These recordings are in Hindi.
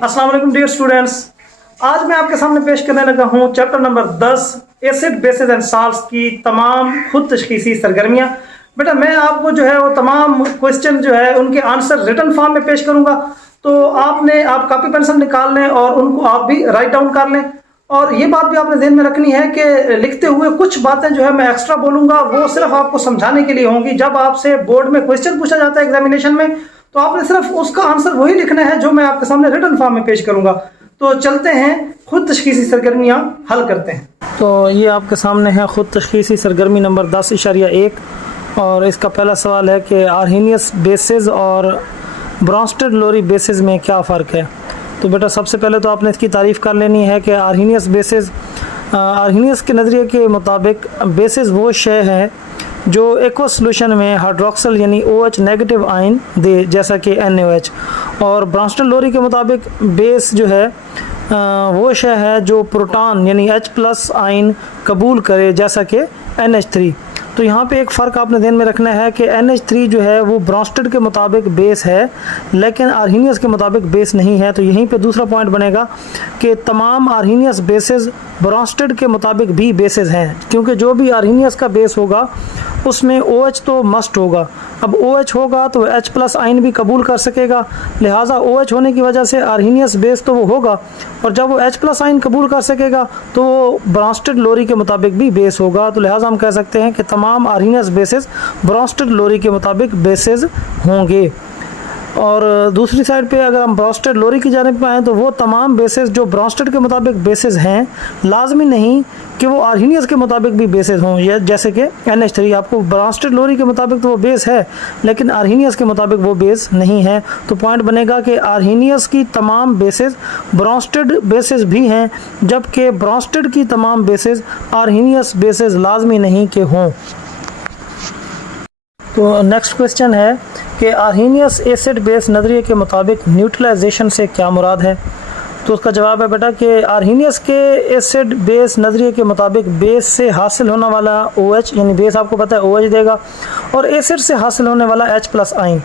अस्सलाम वालेकुम डियर स्टूडेंट्स। आज मैं आपके सामने पेश करने लगा हूं chapter number 10 acid basis and salts की तमाम खुद तशखीसी सरगर्मियां। बेटा मैं आपको जो है वो तमाम क्वेश्चन जो है उनके आंसर रिटन फॉर्म में पेश करूंगा, तो आप कापी पेंसिल निकाल लें और उनको आप भी राइट डाउन कर लें। और ये बात भी आपने ध्यान में रखनी है कि लिखते हुए कुछ बातें जो है मैं एक्स्ट्रा बोलूंगा, वो सिर्फ आपको समझाने के लिए होंगी। जब आपसे बोर्ड में क्वेश्चन पूछा जाता है एग्जामिनेशन में, तो आपने सिर्फ उसका आंसर वही लिखना है जो मैं आपके सामने रिटन फॉर्म में पेश करूंगा। तो चलते हैं खुद तशखीसी सरगर्मियां हल करते हैं। तो ये आपके सामने है खुद तशखीसी सरगर्मी नंबर 10.1 और इसका पहला सवाल है कि आर्हीनियस बेसिस और ब्रॉन्स्टेड लोरी बेसिस में क्या फ़र्क है। तो बेटा सबसे पहले तो आपने इसकी तारीफ़ कर लेनी है कि आर्हीनियस के नज़रिए के मुताबिक बेसिस वो शय है जो एक्वा सोल्यूशन में हाइड्रोक्सल यानी OH नेगेटिव आयन दे, जैसा कि NaOH। और ब्रॉन्स्टेड लोरी के मुताबिक बेस जो है वो शय है जो प्रोटॉन यानी H+ आयन कबूल करे, जैसा कि NH3। तो यहाँ पे एक फ़र्क आपने ध्यान में रखना है कि NH3 जो है वो ब्रॉन्स्टेड के मुताबिक बेस है, लेकिन आर्हीनियस के मुताबिक बेस नहीं है। तो यहीं पे दूसरा पॉइंट बनेगा कि तमाम आर्हीनियस बेसेस ब्रॉन्स्टेड के मुताबिक भी बेसेस हैं, क्योंकि जो भी आर्हीनियस का बेस होगा उसमें OH तो मस्ट होगा। अब OH होगा तो H+ आयन भी कबूल कर सकेगा, लिहाजा OH होने की वजह से आर्हीनियस बेस तो वो होगा, और जब वो H+ आयन कबूल कर सकेगा तो वो ब्रॉन्स्टेड लोरी के मुताबिक भी बेस होगा। तो लिहाजा हम कह सकते हैं कि तमाम आर्हीनियस बेसेस ब्रॉन्स्टेड लोरी के मुताबिक बेसेस होंगे। और दूसरी साइड पे अगर हम ब्रॉन्स्टेड लोरी की जानिब आएँ तो वो तमाम बेसेस जो ब्रॉन्स्टेड के मुताबिक बेसेस हैं, लाजमी नहीं कि वो आर्हीनियस के मुताबिक भी बेसेस हों। ये जैसे कि NH3 आपको ब्रॉन्स्टेड लोरी के मुताबिक तो वो बेस है, लेकिन आर्हीनियस के मुताबिक वो बेस नहीं है। तो पॉइंट बनेगा कि आर्हीनियस की तमाम बेसेस ब्रॉन्स्टेड बेसेस भी हैं, जबकि ब्रॉन्स्टेड की तमाम बेसेस आर्हीनियस बेसेस लाजमी नहीं कि हों। तो नेक्स्ट क्वेश्चन है कि आर्हीनियस एसिड बेस नज़रिए के मुताबिक न्यूट्रलाइजेशन से क्या मुराद है। तो उसका जवाब है बेटा कि आर्हीनियस के एसिड बेस नज़रिए के मुताबिक बेस से हासिल होने वाला OH यानी बेस आपको पता है OH देगा, और एसिड से हासिल होने वाला H+ आयन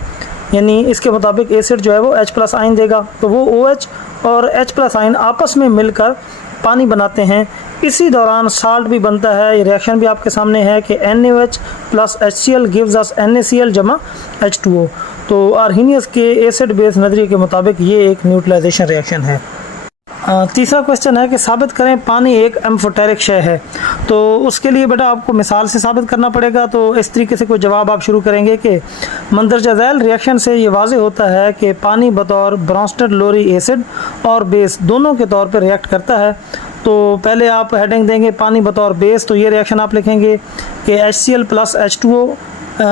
यानी इसके मुताबिक एसिड जो है वो H+ आयन देगा। तो वो OH और H+ आयन आपस में मिलकर पानी बनाते हैं। इसी दौरान साल्ट भी बनता है। ये रिएक्शन भी आपके सामने है कि NaOH + HCl gives us NaCl जमा H2O। तो आर्हीनियस के एसिड बेस नज़रिए के मुताबिक ये एक न्यूट्रलाइजेशन रिएक्शन है। तीसरा क्वेश्चन है कि साबित करें पानी एक एम्फोटेरिक शय है। तो उसके लिए बेटा आपको मिसाल से साबित करना पड़ेगा। तो इस तरीके से कोई जवाब आप शुरू करेंगे कि मंदरजा झैल रिएक्शन से ये वाज़ेह होता है कि पानी बतौर ब्रॉन्स्टेड लोरी एसिड और बेस दोनों के तौर पर रिएक्ट करता है। तो पहले आप हेडिंग देंगे पानी बतौर बेस, तो ये रिएक्शन आप लिखेंगे कि HCl + H2O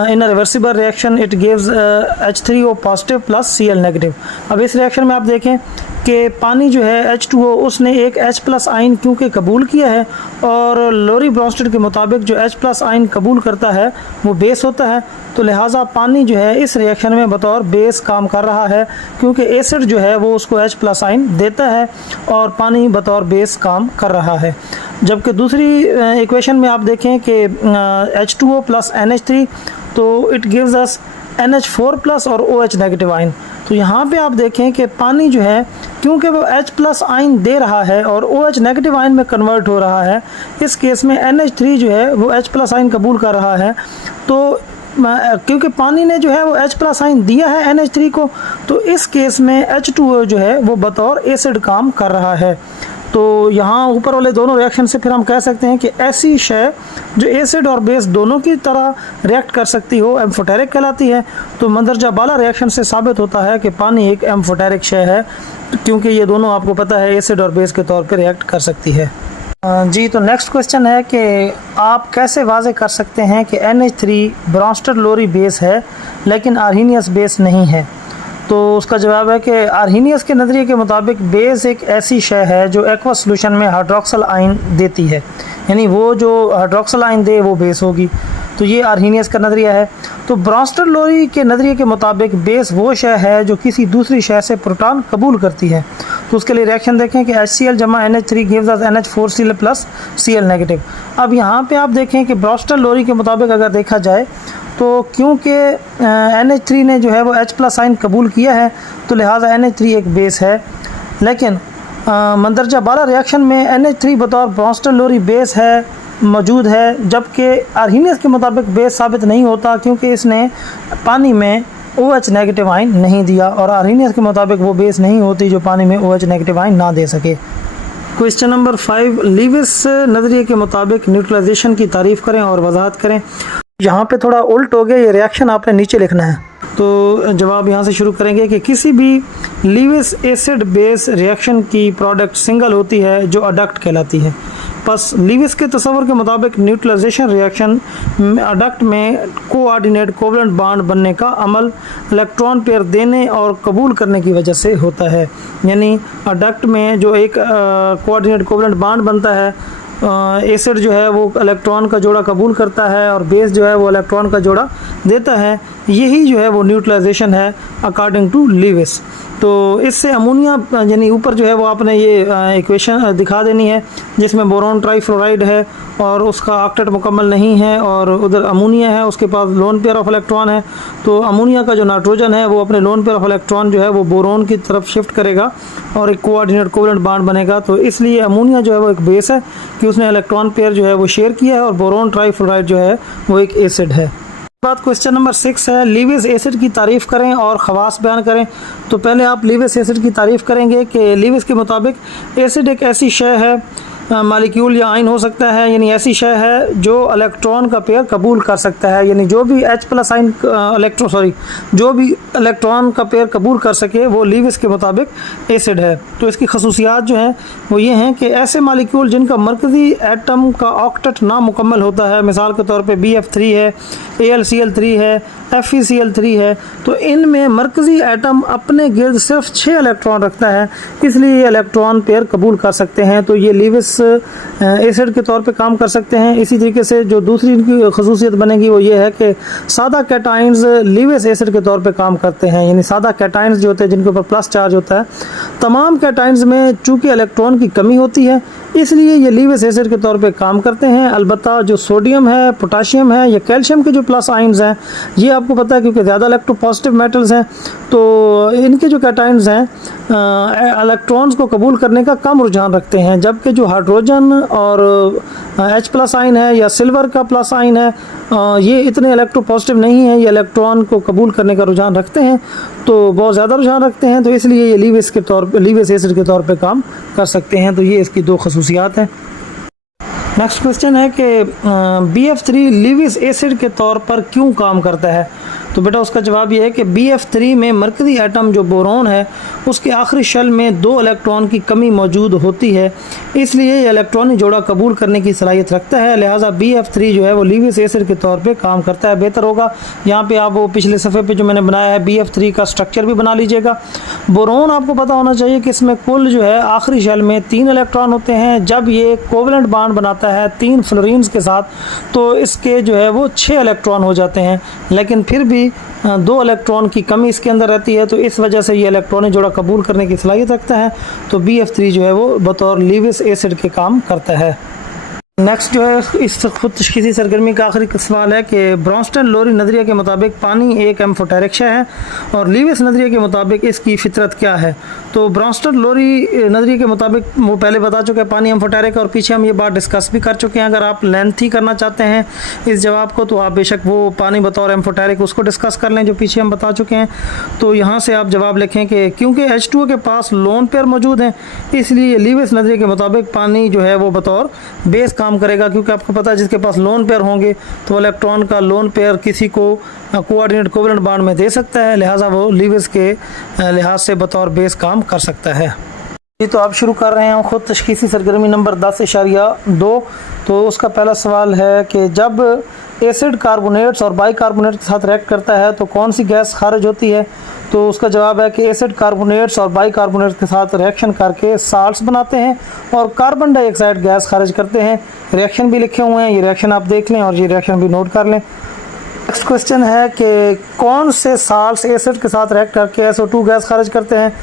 in a reversible reaction it gives H3O positive + Cl negative. अब इस रिएक्शन में आप देखें कि पानी जो है H2O उसने एक H+ आयन क्योंकि कबूल किया है, और लोरी ब्रॉन्स्टेड के मुताबिक जो H+ आयन कबूल करता है वो बेस होता है। तो लिहाजा पानी जो है इस रिएक्शन में बतौर बेस काम कर रहा है, क्योंकि एसिड जो है वो उसको H+ आयन देता है और पानी बतौर बेस काम कर रहा है। जबकि दूसरी इक्वेशन में आप देखें कि H2O + NH3 तो इट गिव्स अस NH4+ और OH नेगेटिव आयन। तो यहाँ पे आप देखें कि पानी जो है क्योंकि वो H+ आयन दे रहा है और OH नेगेटिव आयन में कन्वर्ट हो रहा है, इस केस में NH3 जो है वो H+ आयन कबूल कर रहा है। तो क्योंकि पानी ने जो है वो H+ आयन दिया है NH3 को, तो इस केस में H2O जो है वो बतौर एसिड काम कर रहा है। तो यहाँ ऊपर वाले दोनों रिएक्शन से फिर हम कह सकते हैं कि ऐसी शय जो एसिड और बेस दोनों की तरह रिएक्ट कर सकती हो एम्फोटेरिक कहलाती है। तो मंदरजा बाला रिएक्शन से साबित होता है कि पानी एक एम्फोटेरिक शय है, क्योंकि ये दोनों आपको पता है एसिड और बेस के तौर पर रिएक्ट कर सकती है। जी, तो नेक्स्ट क्वेश्चन है कि आप कैसे वाज़े कर सकते हैं कि NH3 ब्रॉन्स्टेड लोरी बेस है लेकिन आर्हीनियस बेस नहीं है। तो उसका जवाब है कि आर्हीनियस के नज़रिए के मुताबिक बेस एक ऐसी शय है जो एक्वा सोल्यूशन में हाइड्रोक्सल आयन देती है, यानी वो जो हाइड्रोक्सल आयन दे वो बेस होगी। तो ये आर्हीनियस का नज़रिया है। तो ब्रॉन्स्टेड लोरी के नज़रिए के मुताबिक बेस वो शय है जो किसी दूसरी शय से प्रोटॉन कबूल करती है। तो उसके लिए रिएक्शन देखें कि HCl जमा NH3 gives us NH4Cl + Cl negative. अब यहाँ पे आप देखें कि ब्रॉन्स्टेड लोरी के मुताबिक अगर देखा जाए तो क्योंकि NH3 ने जो है वो H+ आयन कबूल किया है, तो लिहाजा NH3 एक बेस है। लेकिन मंदरजा बाला रिएक्शन में NH3 बतौर ब्रॉन्स्टन लोरी बेस है मौजूद है, जबकि आर्हीनियस के मुताबिक बेस साबित नहीं होता क्योंकि इसने पानी में OH नेगेटिव आयन नहीं दिया, और आर्हीनियस के मुताबिक वो बेस नहीं होती जो पानी में OH नेगेटिव आयन ना दे सके। क्वेश्चन नंबर 5, लीविस नज़रिए के मुताबिक न्यूट्रलाइजेशन की तारीफ़ करें और वजाहत करें। यहाँ पे थोड़ा उल्ट हो गया, ये रिएक्शन आपने नीचे लिखना है। तो जवाब यहाँ से शुरू करेंगे कि किसी भी लीविस एसिड बेस रिएक्शन की प्रोडक्ट सिंगल होती है जो अडक्ट कहलाती है। बस लीविस के तस्वर के मुताबिक न्यूट्रलाइजेशन रिएक्शन अडक्ट में कोऑर्डिनेट कोवलेंट बॉन्ड बनने का अमल इलेक्ट्रॉन पेयर देने और कबूल करने की वजह से होता है। यानी अडक्ट में जो एक कोऑर्डिनेट कोवलेंट बॉन्ड बनता है, एसिड जो है वो इलेक्ट्रॉन का जोड़ा कबूल करता है और बेस जो है वो इलेक्ट्रॉन का जोड़ा देता है, यही जो है वो न्यूट्रलाइजेशन है अकॉर्डिंग टू लीविस। तो इससे अमोनिया, यानी ऊपर जो है वो आपने ये इक्वेशन दिखा देनी है जिसमें बोरोन ट्राईफ्लोराइड है और उसका ऑक्टेट मुकम्मल नहीं है, और उधर अमोनिया है, उसके पास लोन पेयर ऑफ इलेक्ट्रॉन है। तो अमोनिया का जो नाइट्रोजन है वो अपने लोन पेयर ऑफ इलेक्ट्रॉन जो है वो बोरोन की तरफ शिफ्ट करेगा और एक कोऑर्डिनेट कोवलेंट बॉन्ड बनेगा। तो इसलिए अमोनिया जो है वो एक बेस है कि उसने इलेक्ट्रॉन पेयर जो है वो शेयर किया है, और बोरोन ट्राईफ्लोराइड जो है वो एक एसिड है। बात क्वेश्चन नंबर 6 है, लीविस एसिड की तारीफ़ करें और ख़वास बयान करें। तो पहले आप लीविस एसिड की तारीफ़ करेंगे कि लीविस के मुताबिक एसिड एक ऐसी शय है, मालिक्यूल या आयन हो सकता है, यानी ऐसी शय है जो इलेक्ट्रॉन का पेयर कबूल कर सकता है, यानी जो भी H+ आयन जो भी इलेक्ट्रॉन का पेयर कबूल कर सके वो लीविस के मुताबिक एसिड है। तो इसकी खसूसियात जो हैं वो ये हैं कि ऐसे मालिक्यूल जिनका मरकज़ी एटम का ऑक्टेट नामुकम्मल होता है, मिसाल के तौर पे BF3 है, AlCl3 है, FeCl3 है, तो इनमें मरकज़ी एटम अपने गिर्द सिर्फ 6 इलेक्ट्रॉन रखता है, इसलिए ये इलेक्ट्रॉन पेयर कबूल कर सकते हैं। तो ये लीविस एसिड के तौर पे काम कर सकते हैं। इसी तरीके से जो दूसरी इनकी खसूसियत बनेगी वो ये है कि सादा कैटाइंस लीविस एसिड के तौर पे काम करते हैं, यानी सादा कैटाइंस जो होते हैं जिनके ऊपर प्लस चार्ज होता है, तमाम कैटाइंस में चूँकि इलेक्ट्रॉन की कमी होती है इसलिए ये लीविस एसिड के तौर पे काम करते हैं। अलबत्ता जो सोडियम है, पोटाशियम है या कैल्शियम के जो प्लस आयन्स हैं, ये आपको पता है क्योंकि ज़्यादा इलेक्ट्रोपॉजिटिव मेटल्स हैं, तो इनके जो कैटाइंस हैं इलेक्ट्रॉन्स को कबूल करने का कम रुझान रखते हैं, जबकि जो हाइड्रोजन और H+ आयन है या सिल्वर का प्लस आयन है, ये इतने इलेक्ट्रोपॉजिटिव नहीं है, ये इलेक्ट्रॉन को कबूल करने का रुझान रखते हैं, तो बहुत ज़्यादा रुझान रखते हैं, तो इसलिए ये लीविस एसिड के तौर पे काम कर सकते हैं। तो ये इसकी 2 खसूसियात हैं। नेक्स्ट क्वेश्चन है कि BF3 लीविस एसिड के तौर पर क्यों काम करता है। तो बेटा उसका जवाब ये है कि BF3 में मरकज़ी एटम जो बोरोन है उसके आखिरी शेल में 2 इलेक्ट्रॉन की कमी मौजूद होती है, इसलिए ये इलेक्ट्रॉनिक जोड़ा कबूल करने की सलाहियत रखता है, लिहाजा BF3 जो है वो लीविस एसिड के तौर पे काम करता है। बेहतर होगा यहाँ पे आप वो पिछले सफ़े पे जो मैंने बनाया है BF3 का स्ट्रक्चर भी बना लीजिएगा। बोरोन आपको पता होना चाहिए कि इसमें कुल जो है आखिरी शेल में 3 इलेक्ट्रॉन होते हैं। जब ये कोवलेंट बॉन्ड बनाता है 3 फ्लोरीन्स के साथ तो इसके जो है वो 6 इलेक्ट्रॉन हो जाते हैं, लेकिन फिर भी 2 इलेक्ट्रॉन की कमी इसके अंदर रहती है, तो इस वजह से ये इलेक्ट्रॉनिक जोड़ा कबूल करने की सलाहियत रखता है। तो BF3 जो है वो बतौर लीविस एसिड के काम करता है। नेक्स्ट जो है इस खुद तशख़ीसी सरगर्मी का आखिरी सवाल है कि ब्रॉन्स्टन लोरी नज़रिया के मुताबिक पानी एक एम्फोटेरिक शय है और लीविस नज़रिया के मुताबिक इसकी फ़ितरत क्या है। तो ब्रॉन्स्टन लोरी नज़रिए के मुताबिक वो पहले बता चुके हैं पानी एम्फोटेरिक, और पीछे हम ये बात डिस्कस भी कर चुके हैं। अगर आप लेंथी करना चाहते हैं इस जवाब को तो आप बेशक वो पानी बतौर एम्फोटेरिक उसको डिस्कस कर लें जो पीछे हम बता चुके हैं। तो यहाँ से आप जवाब लिखें कि क्योंकि H2O के पास लोन पेयर मौजूद हैं इसलिए लीविस नज़रिए के मुताबिक पानी जो है वो बतौर बेस काम करेगा, क्योंकि आपको पता है जिसके पास लोन पेयर होंगे तो इलेक्ट्रॉन का लोन पेयर किसी को कोऑर्डिनेट कोवलेंट बॉन्ड में दे सकता है, लिहाजा वो लीविस के लिहाज से बतौर बेस काम कर सकता है। जी तो आप शुरू कर रहे हैं खुद तशख़ीसी सरगर्मी नंबर 10.2। तो उसका पहला सवाल है कि जब एसिड कार्बोनेट्स और बाइकार्बोनेट के साथ रिएक्ट करता है तो कौन सी गैस खारिज होती है। तो उसका जवाब है कि एसिड कार्बोनेट्स और बाइकार्बोनेट्स के साथ रिएक्शन करके साल्ट्स बनाते हैं और कार्बन डाइऑक्साइड गैस खारिज करते हैं। रिएक्शन भी लिखे हुए हैं, ये रिएक्शन आप देख लें और ये रिएक्शन भी नोट कर लें। नेक्स्ट क्वेश्चन है कि कौन से साल्ट्स एसिड के साथ रिएक्ट करके SO2 गैस खारिज करते हैं।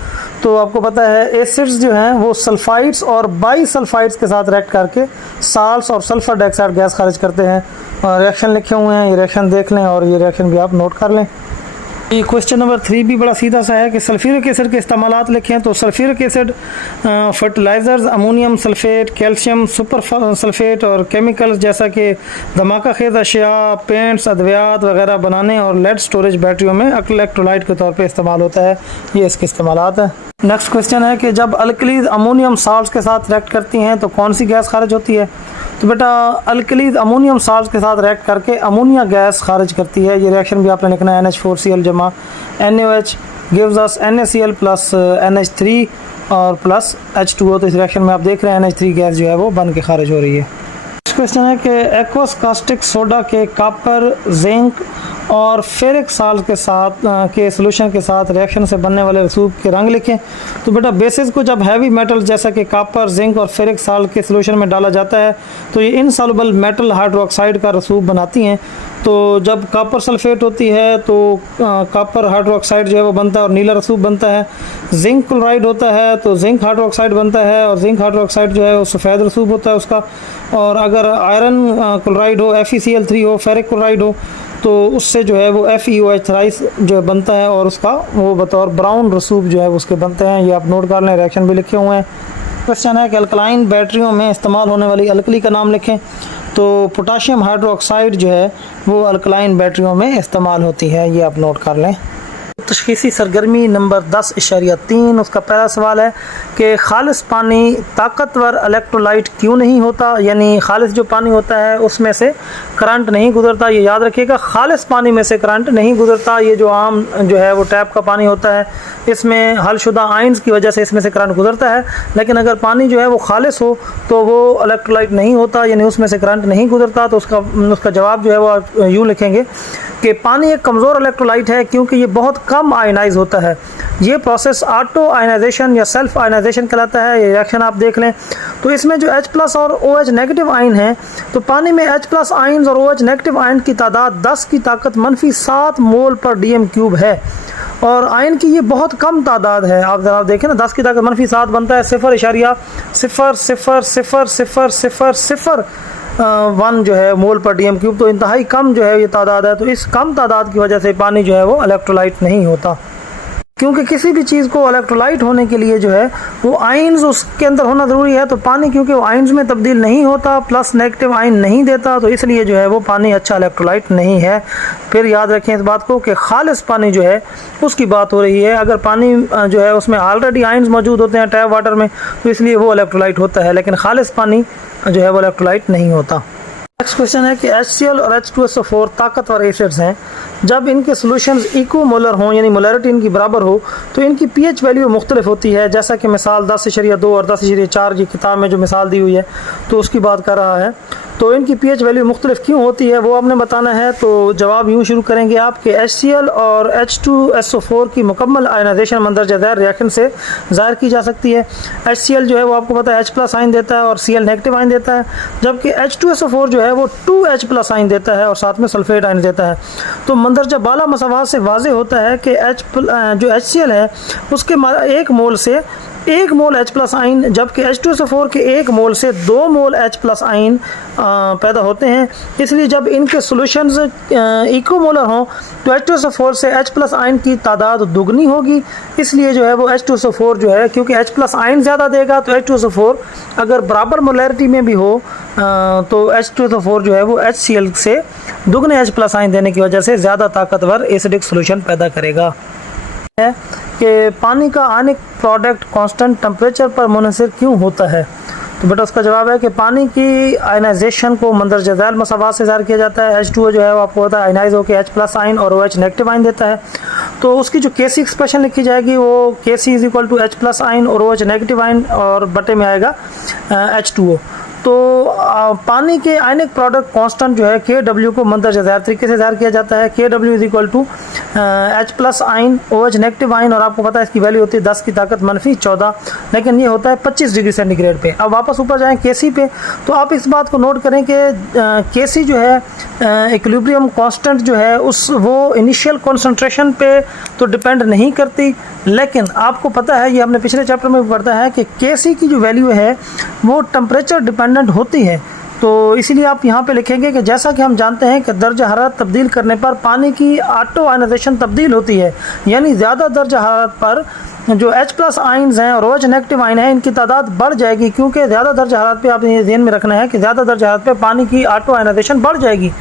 तो आपको पता है एसिड्स जो हैं वो सल्फाइड्स और बाईसल्फाइड्स के साथ रिएक्ट करके साल्ट्स और सल्फर डाइऑक्साइड गैस खारिज करते हैं। और रिएक्शन लिखे हुए हैं, ये रिएक्शन देख लें और ये रिएक्शन भी आप नोट कर लें। ये क्वेश्चन नंबर 3 भी बड़ा सीधा सा है कि सल्फ्यूरिक एसिड के इस्तेमालात लिखें। तो sulphuric acid fertilizers, ammonium sulphate, calcium super sulphate और केमिकल्स जैसा कि धमाका खेज अशिया, पेंट्स, अद्वियात वगैरह बनाने और लेड स्टोरेज बैटरियों में इलेक्ट्रोलाइट के तौर पे इस्तेमाल होता है। ये इसके इस्तेमालात है। नेक्स्ट क्वेश्चन है कि जब अल्कलीज अमोनियम साल्ट के साथ रिएक्ट करती हैं तो कौन सी गैस खारिज होती है। तो बेटा अल्कलीज अमोनियम साल्ट के साथ रिएक्ट करके अमोनिया गैस खारिज करती है। ये रिएक्शन भी आपने लिखना है NH4Cl जमा NaOH gives us NaCl plus NH3 और प्लस H2O। तो इस रिएक्शन में आप देख रहे हैं NH3 गैस जो है वो बन के खारिज हो रही है। क्वेश्चन है कि एक्वस कास्टिक सोडा के कॉपर, जिंक और फेरिक साल्ट के साथ के सोल्यूशन के साथ रिएक्शन से बनने वाले रसूब के रंग लिखें। तो बेटा बेसिस को जब हैवी मेटल जैसा कि कॉपर, जिंक और फेरिक साल्ट के सोल्यूशन में डाला जाता है तो ये इनसॉल्युबल मेटल हाइड्रोक्साइड का रसूब बनाती हैं। तो जब कॉपर सल्फेट होती है तो कॉपर हाइड्रोक्साइड जो है वो बनता है और नीला रसूब बनता है। जिंक क्लोराइड होता है तो जिंक हाइड्रोक्साइड बनता है और जिंक हाइड्रोक्साइड जो है वो सफ़ेद रसूब होता है उसका। और अगर आयरन क्लोराइड हो, FeCl3 हो, फेरिक क्लोराइड हो तो उससे जो है वो FeOH थ्राइस जो बनता है और उसका वो बतौर ब्राउन रसूब जो है उसके बनते हैं। ये आप नोट कर लें, रिएक्शन भी लिखे हुए हैं। क्वेश्चन है कि अल्कलाइन बैटरियों में इस्तेमाल होने वाली अल्कली का नाम लिखें। तो पोटाशियम हाइड्रोक्साइड जो है वो अल्कलाइन बैटरियों में इस्तेमाल होती है। ये आप नोट कर लें। तशख़ीसी सरगर्मी नंबर 10.3 उसका पहला सवाल है कि खालिस पानी ताकतवर इलेक्ट्रोलाइट क्यों नहीं होता। यानी खालिस जो पानी होता है उसमें से करंट नहीं गुजरता। ये याद रखिएगा, खालिस पानी में से करंट नहीं गुजरता। ये जो आम जो है वो टैप का पानी होता है इसमें हलशुदा आयंस की वजह से इसमें से करंट गुजरता है। लेकिन अगर पानी जो है वो खालिस हो तो वो इलेक्ट्रोलाइट नहीं होता, यानी उसमें से करंट नहीं गुजरता। तो उसका जवाब जो है वो आप यूँ लिखेंगे कि पानी एक कमज़ोर इलेक्ट्रोलाइट है क्योंकि ये बहुत कम आयनाइज होता है। ये प्रोसेस ऑटो आयनाइजेशन या सेल्फ आयनाइजेशन कहलाता है। ये रिएक्शन आप देख लें तो इसमें जो H+ और OH नेगेटिव आयन है तो पानी में H+ आयन्स और OH नेगेटिव आयन की तादाद 10 की ताकत -7 मोल पर DM³ है और आयन की ये बहुत कम तादाद है। आप ज़रा देखें ना, 10 की ताकत -7 बनता है 0.00000001 जो है मोल पर DM³। तो इंतहाई कम जो है ये तादाद है। तो इस कम तादाद की वजह से पानी जो है वो इलेक्ट्रोलाइट नहीं होता। क्योंकि किसी भी चीज़ को इलेक्ट्रोलाइट होने के लिए जो है वो आयन्स उसके अंदर होना ज़रूरी है। तो पानी क्योंकि वो आयन्स में तब्दील नहीं होता, प्लस नेगेटिव आयन नहीं देता, तो इसलिए जो है वो पानी अच्छा इलेक्ट्रोलाइट नहीं है। फिर याद रखें इस बात को कि खालिस पानी जो है उसकी बात हो रही है। अगर पानी जो है उसमें ऑलरेडी आयन्स मौजूद होते हैं टैप वाटर में तो इसलिए वो इलेक्ट्रोलाइट होता है, लेकिन खालिस पानी जो है वो इलेक्ट्रोलाइट नहीं होता। नेक्स्ट क्वेश्चन है कि HCl और H2SO4 ताकतवर एसिड्स हैं। जब इनके सॉल्यूशंस इक्वोमोलर हों यानी मोलरिटी इनकी बराबर हो तो इनकी pH वैल्यू मुख्तलिफ होती है। जैसा कि मिसाल 10.2 और 10.4 की किताब में जो मिसाल दी हुई है तो उसकी बात कर रहा है। तो इनकी pH वैल्यू मुख्तलिफ क्यों होती है वो आपने बताना है। तो जवाब यूँ शुरू करेंगे आप कि HCl और H2SO4 की मुकम्मल आयनाइजेशन मंदरजा ज़ैर रिएक्शन से ज़ाहिर की जा सकती है। HCl जो है वो आपको पता है H+ आयन देता है और Cl नेगेटिव आयन देता है, जबकि H2SO4 जो है वो 2H+ आयन देता है और साथ में सल्फेट आयन देता है। तो मंदरजा बाला मसावात से वाज़े होता है कि जो HCl है उसके 1 मोल से 1 मोल H+ आयन, जबकि H2SO4 के 1 मोल से 2 मोल H+ आयन पैदा होते हैं। इसलिए जब इनके सॉल्यूशंस इक्वोमोलर हों तो H2SO4 से H+ आयन की तादाद दुगनी होगी। इसलिए जो है वो H2SO4 जो है क्योंकि H+ आयन ज़्यादा देगा तो H2SO4 अगर बराबर मोलैरिटी में भी हो तो H2SO4 जो है वो HCl से दुगने H+ आयन देने की वजह से ज़्यादा ताकतवर एसिडिक सॉल्यूशन पैदा करेगा। है कि पानी का आयनिक प्रोडक्ट कांस्टेंट टेम्परेचर पर मुनहसर क्यों होता है। तो बेटा उसका जवाब है कि पानी की आयनाइजेशन को मंदरजा ज़ैर मसावात से ज़ाहिर किया जाता है। H2O जो है वो आपको होता है आयनाइज होकर H+ आयन और OH नेगेटिव आयन देता है। तो उसकी जो Kc एक्सप्रेशन लिखी जाएगी वो Kc = H+ आयन और OH नेगेटिव आयन और बटे में आएगा H2O। तो पानी के आयनिक प्रोडक्ट कांस्टेंट जो है Kw को मंदरजा ज़ैर तरीके से ज़ाहिर किया जाता है। Kw = H+ ion OH negative ion और आपको पता है इसकी वैल्यू होती है 10 की ताकत -14, लेकिन ये होता है 25 डिग्री सेंटीग्रेड पे। अब वापस ऊपर जाएं Kc पे तो आप इस बात को नोट करें कि Kc जो है इक्विलिब्रियम कांस्टेंट जो है वो इनिशियल कॉन्सेंट्रेशन पे तो डिपेंड नहीं करती, लेकिन आपको पता है ये हमने पिछले चैप्टर में पढ़ा है कि Kc की जो वैल्यू है वो टेम्परेचर डिपेंडेंट होती है। तो इसीलिए आप यहाँ पे लिखेंगे कि जैसा कि हम जानते हैं कि दर्जा हरारत तब्दील करने पर पानी की ऑटो आयनाइजेशन तब्दील होती है, यानी ज़्यादा दर्जा हरारत पर जो H+ आयन्स हैं और OH नेगेटिव आयन है इनकी तादाद बढ़ जाएगी, क्योंकि ज़्यादा दर्जा हरारत पे आपने ये ध्यान में रखना है कि ज़्यादा दर्जा हरारत पे पानी की ऑटो आयनाइजेशन बढ़ जाएगी,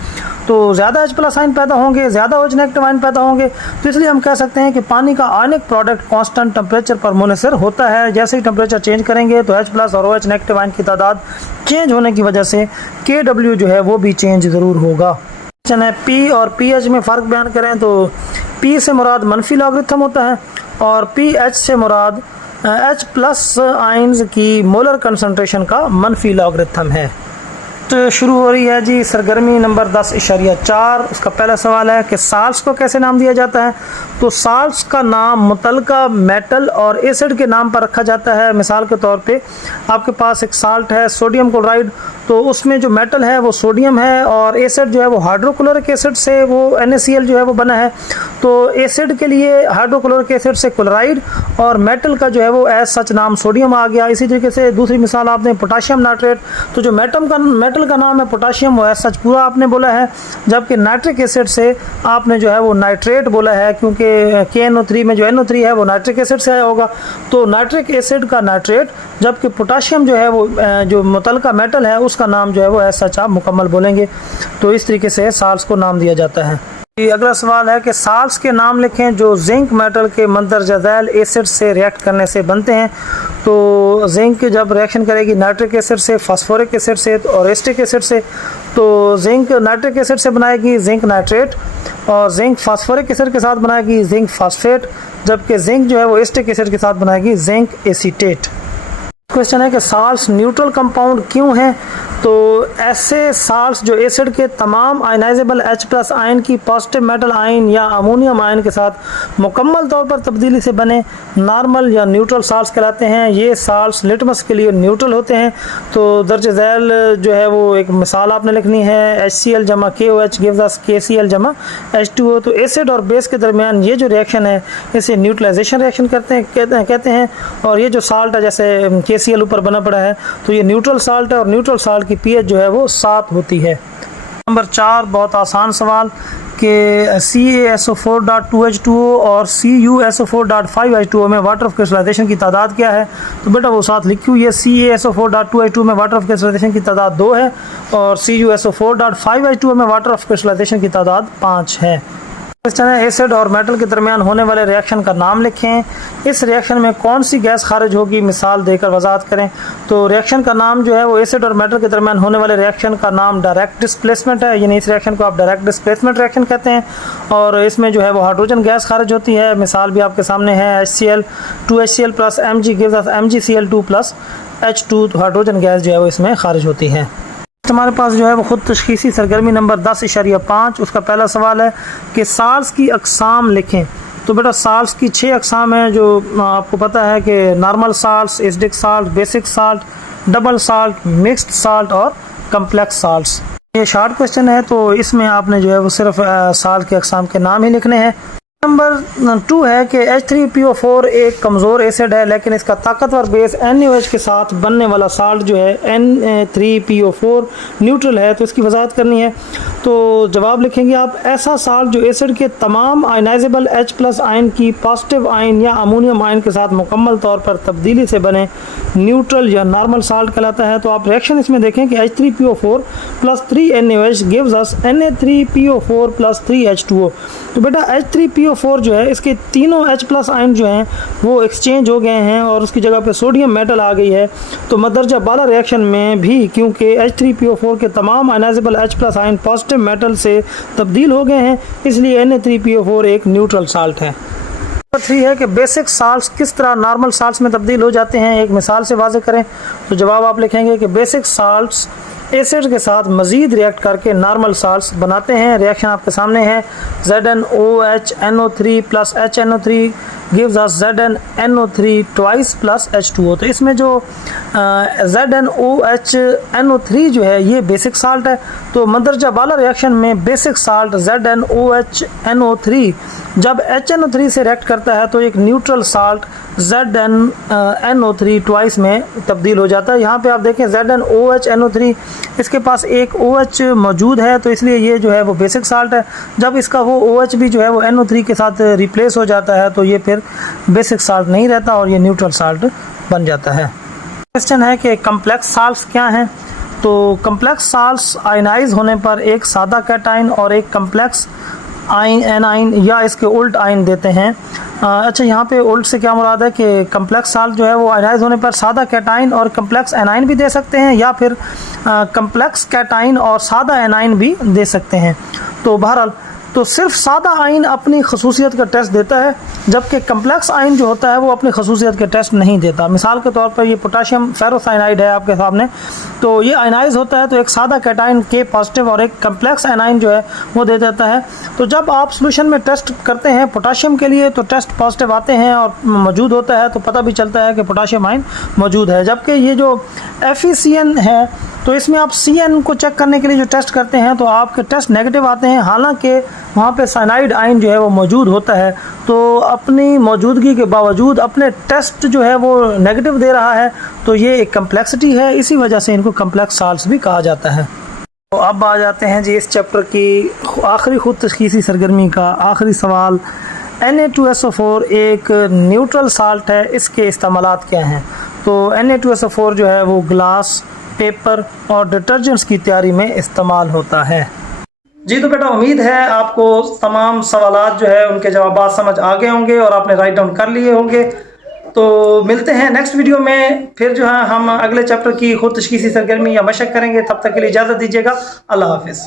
तो ज़्यादा H+ आयन पैदा होंगे, ज़्यादा OH नेगेटिव आयन पैदा होंगे। तो इसलिए हम कह सकते हैं कि पानी का आयनिक प्रोडक्ट कांस्टेंट टेम्परेचर पर मुनहसर होता है। जैसे ही टेम्परेचर चेंज करेंगे तो H+ और OH नेगेटिव आयन की तादाद चेंज होने की वजह से KW जो है वो भी चेंज ज़रूर होगा। क्वेश्चन है P और pH में फ़र्क बयान करें, तो P से मुराद मनफी लॉगरिथम होता है और pH से मुराद H+ आयन्स की मोलर कंसंट्रेशन का मनफी लॉगरिथम है। तो शुरू हो रही है जी सरगर्मी नंबर 10.4। उसका पहला सवाल है कि साल्ट्स को कैसे नाम दिया जाता है। तो साल्ट्स का नाम मुतलका मेटल और एसिड के नाम पर रखा जाता है। मिसाल के तौर पे आपके पास एक साल्ट है सोडियम क्लोराइड, तो उसमें जो मेटल है वो सोडियम है और एसिड जो है वो हाइड्रोक्लोरिक एसिड से वो NaCl जो है वो बना है। तो एसिड के लिए हाइड्रोक्लोरिक एसिड से क्लोराइड और मेटल का जो है वो एज सच नाम सोडियम आ गया। इसी तरीके से दूसरी मिसाल आपने पोटाशियम नाइट्रेट, तो जो मेटल का नाम है पोटाशियम वो एज सच पूरा आपने बोला है, जबकि नाइट्रिक एसिड से आपने जो है वो नाइट्रेट बोला है, क्योंकि KNO3 में जो NO3 है वो नाइट्रिक एसिड से आया होगा, तो नाइट्रिक एसिड का नाइट्रेट, जबकि पोटाशियम जो है वो जो मुतलका मेटल है उसका नाम जो है वो एज सच आप मुकम्मल बोलेंगे। तो इस तरीके से साल्ट्स को नाम दिया जाता है। अगला सवाल है कि साल्ट्स के नाम लिखें जो जिंक मेटल के मंदरजा झैल एसिड से रिएक्ट करने से बनते हैं। तो जिंक जब रिएक्शन करेगी नाइट्रिक एसिड से, फास्फोरिक एसिड से और एस्टिक एसिड से, तो जिंक नाइट्रिक एसिड से बनाएगी जिंक नाइट्रेट और जिंक फास्फोरिक एसिड के साथ बनाएगी जिंक फास्फेट, जबकि जिंक जो है वो एस्टिक एसिड के साथ बनाएगी जिंक एसीटेट। क्वेश्चन है कि साल्ट्स न्यूट्रल कंपाउंड क्यों हैं। तो ऐसे साल्ट्स जो एसिड के तमाम आयनाइजेबल H+ आयन की पॉजिटिव मेटल आयन या अमोनियम आयन के साथ मुकम्मल तौर पर तब्दीली से बने नॉर्मल या न्यूट्रल साल्ट्स कहलाते हैं। ये साल्ट्स लिटमस के लिए न्यूट्रल होते हैं। तो दर्ज झैल जो है वो एक मिसाल आपने लिखनी है, HCl जमा KOH गिव्स अस KCl जमा H2O। तो एसिड और बेस के दरमियान ये जो रिएक्शन है इसे न्यूट्रलाइजेशन रिएक्शन कहते हैं। और ये जो साल्ट है जैसे KCl ऊपर बना पड़ा है तो ये न्यूट्रल साल्ट है और न्यूट्रल साल्ट की pH जो है वो 7 होती है। नंबर 4 बहुत आसान सवाल कि CaSO4.2H2O और CuSO4.5H2O में वाटर ऑफ क्रिस्टलाइजेशन की तादाद क्या है। तो बेटा वो साथ लिखी हुई है, CaSO4.2H2O में वाटर ऑफ क्रिस्टलाइजेशन की तादाद 2 है और CuSO4.5H2O में वाटर ऑफ क्रिस्टलाइजेशन की तादाद 5 है। क्वेश्चन है एसिड और मेटल के दरमियान होने वाले रिएक्शन का नाम लिखें। इस रिएक्शन में कौन सी गैस खारिज होगी, मिसाल देकर वजाहत करें। तो रिएक्शन का नाम जो है वो एसिड और मेटल के दरमियान होने वाले रिएक्शन का नाम डायरेक्ट डिस्प्लेसमेंट है, यानी इस रिएक्शन को आप डायरेक्ट डिस्प्लेसमेंट रिएक्शन कहते हैं। और इसमें जो है वो हाइड्रोजन गैस खारिज होती है। मिसाल भी आपके सामने है, HCl 2HCl plus Mg gives us MgCl2 plus H2। तो हाइड्रोजन गैस जो है वो इसमें खारिज होती है। हमारे पास जो है वो खुद तशखीसी सरगर्मी नंबर 10.5। उसका पहला सवाल है कि साल्ट्स की अक़साम लिखें। तो बेटा साल्ट्स की 6 अक़साम हैं जो आपको पता है कि normal salts, acidic salt, basic salt, double salt, mixed salt और कम्प्लेक्स साल्ट्स। ये शॉर्ट क्वेश्चन है तो इसमें आपने जो है वो सिर्फ साल्ट के अक़साम के नाम ही लिखने हैं। नंबर 2 है कि H3PO4 एक कमज़ोर एसिड है, लेकिन इसका ताकतवर बेस NaOH के साथ बनने वाला साल्ट जो है Na3PO4 न्यूट्रल है। तो इसकी वजाहत करनी है। तो जवाब लिखेंगे आप, ऐसा साल्ट जो एसिड के तमाम आयनाइजेबल H+ आयन की पॉजिटिव आयन या अमोनियम आयन के साथ मुकम्मल तौर पर तब्दीली से बने न्यूट्रल या नॉर्मल साल्ट कहलाता है। तो आप रिएक्शन इसमें देखें कि H3PO4 plus 3 NaOH gives us Na3PO4 plus 3 H2O। तो बेटा H3PO4 जो है इसके तीनों H+ आयन जो हैं वो एक्सचेंज हो गए हैं और उसकी जगह पे सोडियम मेटल आ गई है। तो मदरजा बाला रिएक्शन में भी क्योंकि H3PO4 के तमाम ionisable H+ ion positive metal से तब्दील हो गए हैं, इसलिए Na3PO4 एक न्यूट्रल साल्ट है। नंबर 3 है कि बेसिक साल्ट्स किस तरह नॉर्मल साल्ट्स में तब्दील हो जाते हैं, एक मिसाल से वाज़ेह करें। तो जवाब आप लिखेंगे कि बेसिक साल्ट्स एसिड के साथ मज़ीद रिएक्ट करके नॉर्मल साल्ट्स बनाते हैं। रिएक्शन आपके सामने है, ZnOH NO3 plus HNO3 gives us ZnNO3 twice plus H2O। तो इसमें जो ZnOHNO3 जो है ये बेसिक साल्ट है। तो मंदरजा बाला रिएक्शन में बेसिक साल्ट ZnOHNO3 जब HNO3 से रिएक्ट करता है तो एक न्यूट्रल साल्ट ZnNO3 ट्वाइस में तब्दील हो जाता है। यहाँ पे आप देखें ZnOHNO3 इसके पास एक OH मौजूद है, तो इसलिए ये जो है वो बेसिक साल्ट है। जब इसका वो OH भी जो है वो NO3 के साथ रिप्लेस हो जाता है तो ये फिर बेसिक साल्ट नहीं रहता और ये न्यूट्रल साल्ट बन जाता है। क्वेश्चन है कि कम्प्लेक्स साल्ट्स क्या हैं। तो कम्प्लेक्स साल्ट्स आयनाइज होने पर एक सादा कैटाइन और एक कम्प्लेक्स एनाइन या इसके उल्ट आयन देते हैं। अच्छा, यहाँ पे उल्ट से क्या मुराद है कि कम्प्लेक्स साल्ट जो है वो आयनाइज होने पर सादा कैटाइन और कम्प्लेक्स एनाइन भी दे सकते हैं, या फिर कम्प्लेक्स कैटाइन और सादा एनाइन भी दे सकते हैं। तो बहरहाल तो सिर्फ सादा आयन अपनी खसूसियत का टेस्ट देता है, जबकि कम्प्लेक्स आयन जो होता है वो अपनी खसूसियत के टेस्ट नहीं देता। मिसाल के तौर पर ये पोटाशियम फेरोसाइनाइड है आपके सामने, तो ये आयनाइज होता है तो एक सादा कैटाइन K पॉजिटिव और एक कम्प्लेक्स एनाइन जो है वो दे देता है। तो जब आप सोल्यूशन में टेस्ट करते हैं पोटाशियम के लिए तो टेस्ट पॉजिटिव आते हैं और मौजूद होता है, तो पता भी चलता है कि पोटाशियम आयन मौजूद है। जबकि ये जो FeCN है तो इसमें आप CN को चेक करने के लिए जो टेस्ट करते हैं तो आपके टेस्ट नेगेटिव आते हैं, हालांकि वहाँ पे साइनाइड आयन जो है वो मौजूद होता है। तो अपनी मौजूदगी के बावजूद अपने टेस्ट जो है वो नेगेटिव दे रहा है, तो ये एक कम्प्लेक्सिटी है, इसी वजह से इनको कम्प्लेक्स साल्ट्स भी कहा जाता है। तो अब आ जाते हैं जी इस चैप्टर की आखिरी खुद तशखीसी सरगर्मी का आखिरी सवाल। Na2SO4 एक न्यूट्रल साल्ट है, इसके इस्तेमालात क्या हैं। तो Na2SO4 जो है वो ग्लास, पेपर और डिटर्जेंट्स की तैयारी में इस्तेमाल होता है। जी तो बेटा उम्मीद है आपको तमाम सवालात जो है उनके जवाब समझ आ गए होंगे और आपने राइट डाउन कर लिए होंगे। तो मिलते हैं नेक्स्ट वीडियो में, फिर जो है हम अगले चैप्टर की खुद तशखीसी सरगर्मी या मशक करेंगे। तब तक के लिए इजाज़त दीजिएगा। अल्लाह हाफिज़।